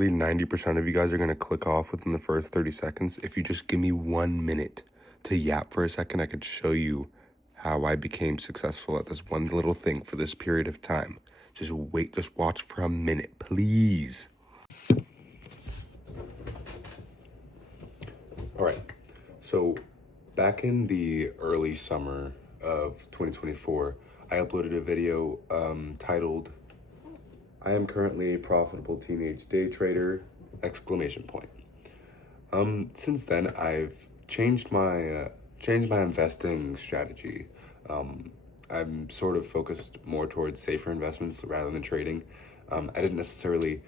literally 90% of you guys are going to click off within the first 30 seconds. If you just give me 1 minute to yap for a second, I could show you how I became successful at this one little thing for this period of time. Just wait, just watch for a minute, please. All right, so back in the early summer of 2024, I uploaded a video titled, "I am currently a profitable teenage day trader!" exclamation point. Since then, I've changed my investing strategy. I'm sort of focused more towards safer investments rather than trading. I didn't necessarily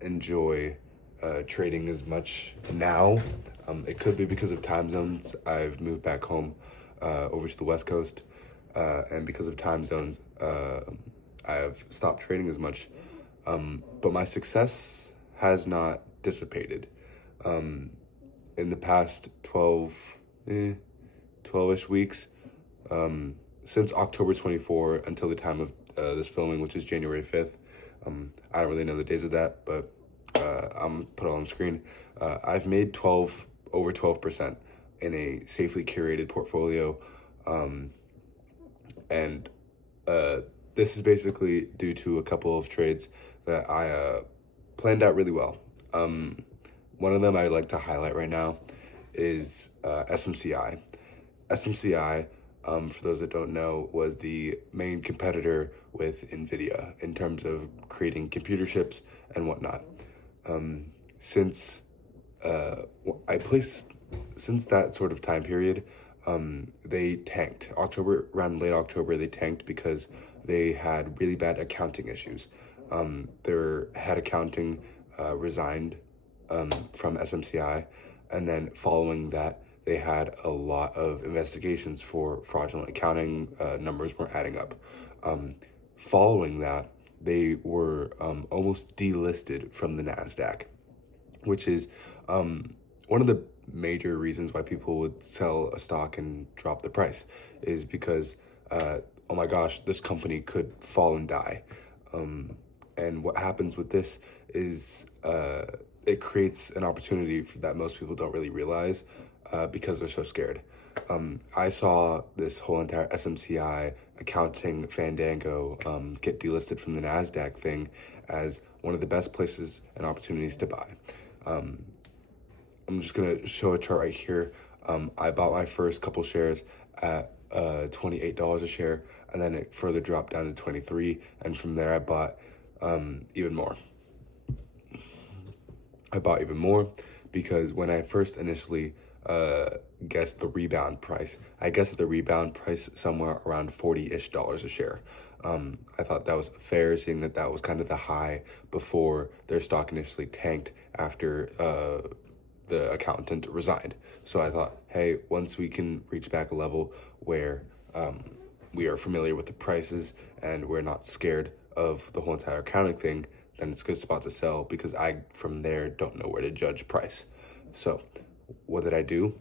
enjoy trading as much now. It could be because of time zones. I've moved back home over to the West Coast, and because of time zones, I've stopped trading as much. But my success has not dissipated. In the past 12-ish weeks, since October 24 until the time of this filming, which is January 5th. I don't really know the days of that, but I'm put it on the screen. I've made over 12% in a safely curated portfolio. And this is basically due to a couple of trades that I planned out really well. One of them I'd like to highlight right now is SMCI. SMCI, for those that don't know, was the main competitor with NVIDIA in terms of creating computer chips and whatnot. Since that sort of time period, they tanked. Around late October, they tanked because they had really bad accounting issues. Their head accounting resigned from SMCI, and then following that, they had a lot of investigations for fraudulent accounting. Numbers weren't adding up. Following that, they were almost delisted from the NASDAQ, which is one of the major reasons why people would sell a stock and drop the price, is because, oh my gosh, this company could fall and die. And what happens with this is it creates an opportunity that most people don't really realize because they're so scared. I saw this whole entire SMCI accounting fandango get delisted from the NASDAQ thing as one of the best places and opportunities to buy. I'm just going to show a chart right here. I bought my first couple shares at $28 a share, and then it further dropped down to 23, and from there I bought even more. I bought even more because when I first initially guessed the rebound price, I guessed the rebound price somewhere around $40-ish a share. I thought that was fair, seeing that that was kind of the high before their stock initially tanked after the accountant resigned. So I thought, hey, once we can reach back a level where we are familiar with the prices and we're not scared of the whole entire accounting thing, then it's a good spot to sell, because I, from there, don't know where to judge price. So what did I do?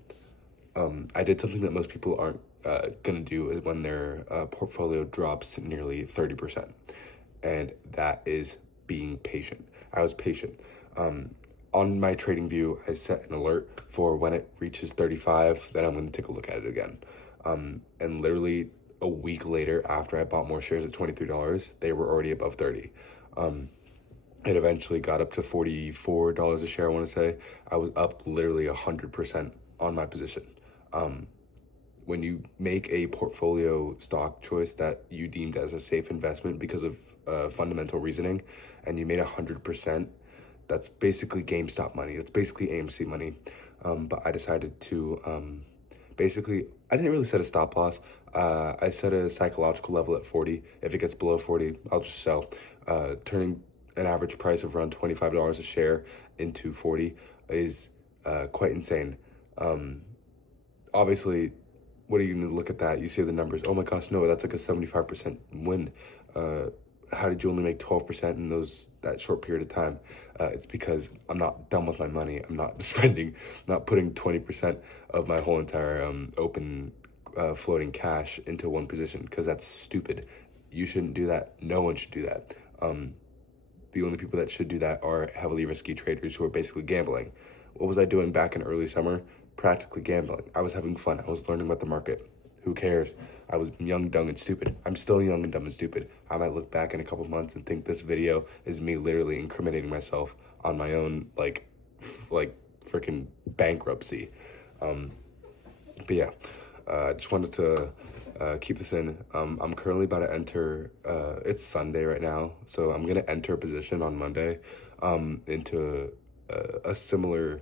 I did something that most people aren't going to do, is when their portfolio drops nearly 30%. And that is being patient. I was patient. On my trading view, I set an alert for when it reaches 35, then I'm going to take a look at it again. And literally a week later, after I bought more shares at $23, they were already above 30. It eventually got up to $44 a share, I want to say. I was up literally 100% on my position. When you make a portfolio stock choice that you deemed as a safe investment because of fundamental reasoning, and you made 100%, that's basically GameStop money. That's basically AMC money. But I decided to, I didn't really set a stop loss. I set a psychological level at 40. If it gets below 40, I'll just sell. Turning an average price of around $25 a share into 40 is quite insane. Obviously, what are you going to look at that? You see the numbers. Oh my gosh, no, that's like a 75% win. How did you only make 12% in that short period of time? It's because I'm not done with my money. I'm not not putting 20% of my whole entire open floating cash into one position, because that's stupid. You shouldn't do that. No one should do that. the only people that should do that are heavily risky traders who are basically gambling. What was I doing back in early summer? Practically gambling. I was having fun. I was learning about the market. Who cares? I was young, dumb, and stupid. I'm still young and dumb and stupid. I might look back in a couple months and think this video is me literally incriminating myself on my own, like freaking bankruptcy. But yeah, I just wanted to keep this in. I'm currently about to enter, it's Sunday right now, so I'm going to enter a position on Monday into a similar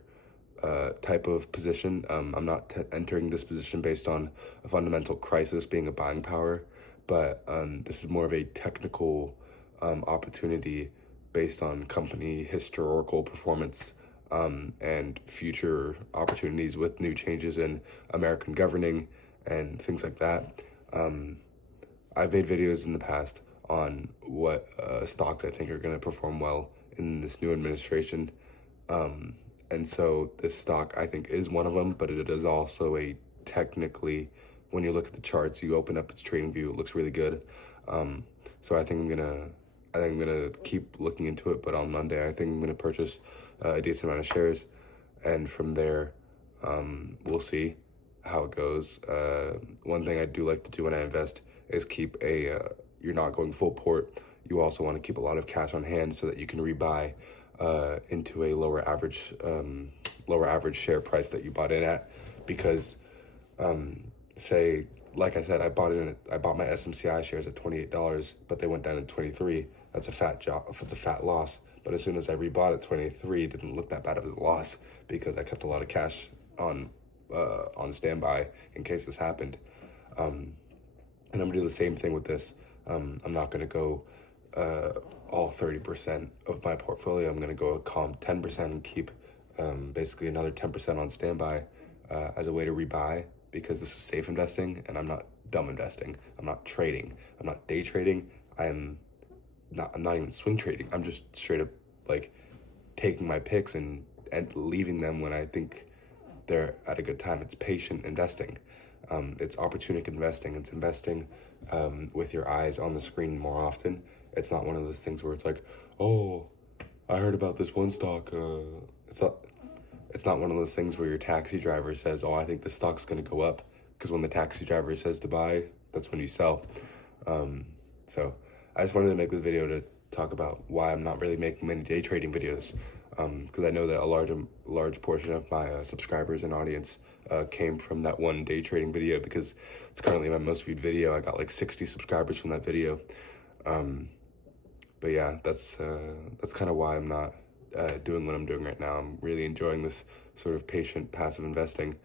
type of position. I'm not entering this position based on a fundamental crisis being a buying power, but this is more of a technical opportunity based on company historical performance and future opportunities with new changes in American governing and things like that. I've made videos in the past on what stocks I think are going to perform well in this new administration. And so this stock, I think, is one of them, but it is also a technically, when you look at the charts, you open up its trading view, it looks really good. So I think I'm gonna keep looking into it, but on Monday, I think I'm gonna purchase a decent amount of shares, and from there, we'll see how it goes. One thing I do like to do when I invest is keep you're not going full port. You also want to keep a lot of cash on hand so that you can rebuy into a lower average share price that you bought in at, because say, like I said, I bought my SMCI shares at $28, but they went down to 23. That's a fat it's a fat loss. But as soon as I rebought at 23, it didn't look that bad of a loss because I kept a lot of cash on standby in case this happened. And I'm gonna do the same thing with this. I'm not gonna go all 30% of my portfolio. I'm gonna go a calm 10% and keep basically another 10% on standby as a way to rebuy, because this is safe investing and I'm not dumb investing. I'm not trading. I'm not day trading. I'm not even swing trading. I'm just straight up like taking my picks and leaving them when I think they're at a good time. It's patient investing. It's opportunistic investing. It's investing with your eyes on the screen more often. It's not one of those things where it's like, oh, I heard about this one stock. It's not one of those things where your taxi driver says, oh, I think the stock's gonna go up, because when the taxi driver says to buy, that's when you sell. So I just wanted to make this video to talk about why I'm not really making many day trading videos, because I know that a large portion of my subscribers and audience came from that one day trading video, because it's currently my most viewed video. I got like 60 subscribers from that video. But yeah, that's kind of why I'm not doing what I'm doing right now. I'm really enjoying this sort of patient, passive investing.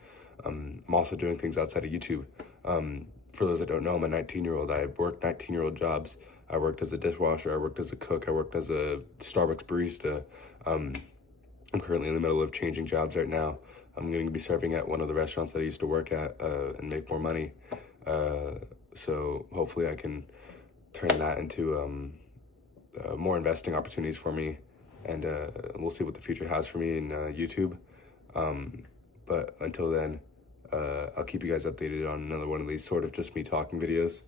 I'm also doing things outside of YouTube. For those that don't know, I'm a 19-year-old. I worked 19-year-old jobs. I worked as a dishwasher. I worked as a cook. I worked as a Starbucks barista. I'm currently in the middle of changing jobs right now. I'm going to be serving at one of the restaurants that I used to work at and make more money. So hopefully I can turn that into more investing opportunities for me, and we'll see what the future has for me in YouTube. But until then, I'll keep you guys updated on another one of these sort of just me talking videos.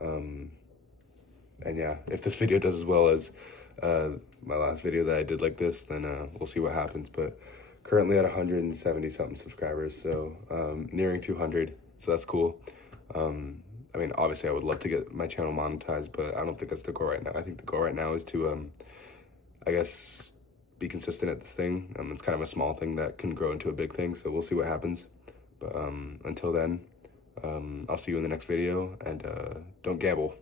And yeah, if this video does as well as my last video that I did like this, then we'll see what happens. But currently at 170 something subscribers, so nearing 200, so that's cool. I mean, obviously I would love to get my channel monetized, but I don't think that's the goal right now. I think the goal right now is to, I guess, be consistent at this thing. It's kind of a small thing that can grow into a big thing, so we'll see what happens. But until then, I'll see you in the next video, and don't gamble.